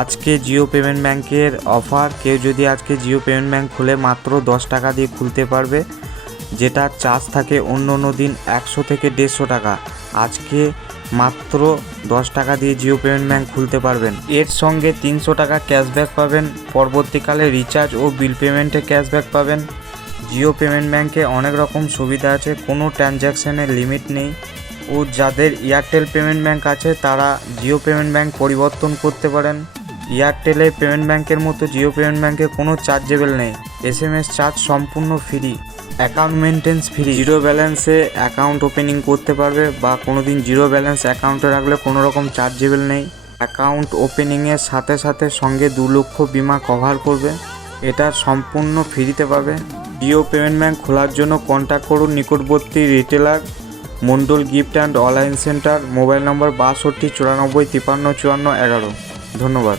আজকে জিও পেমেন্ট ব্যাংকের অফার, কেউ যদি আজকে জিও পেমেন্ট ব্যাংক খুলে মাত্র 10 টাকা দিয়ে খুলতে পারবে, যেটা চার্জ থাকে অন্য দিন 100 থেকে 150 টাকা। আজকে মাত্র 10 টাকা দিয়ে জিও পেমেন্ট ব্যাংক খুলতে পারবেন। এর সঙ্গে 300 টাকা ক্যাশব্যাক পাবেন। পরবর্তীকালে রিচার্জ ও বিল পেমেন্টে ক্যাশব্যাক পাবেন। জিও পেমেন্ট ব্যাংকে অনেক রকম সুবিধা আছে, কোনো ট্রানজ্যাকশানের লিমিট নেই। ও যাদের এয়ারটেল পেমেন্ট ব্যাংক আছে তারা জিও পেমেন্ট ব্যাংক পরিবর্তন করতে পারেন। এয়ারটেলের পেমেন্ট ব্যাংকের মতো জিও পেমেন্ট ব্যাংকে কোনো চার্জেবল নেই। SMS চার্জ সম্পূর্ণ free. Account maintenance free. Zero ব্যালেন্সে অ্যাকাউন্ট ওপেনিং করতে পারবে বা কোনো দিন জিরো ব্যালেন্স অ্যাকাউন্টে রাখলে কোনো রকম চার্জেবল নেই। অ্যাকাউন্ট ওপেনিংয়ের সাথে সাথে সঙ্গে 2 লক্ষ বিমা কভার করবে। এটা সম্পূর্ণ ফ্রিতে পাবে। জিও পেমেন্ট ব্যাংক খোলার জন্য কন্ট্যাক্ট করুন নিকটবর্তী retailer Mondal gift and online centre. Mobile নম্বর 62 94 53 54 11। ধন্যবাদ।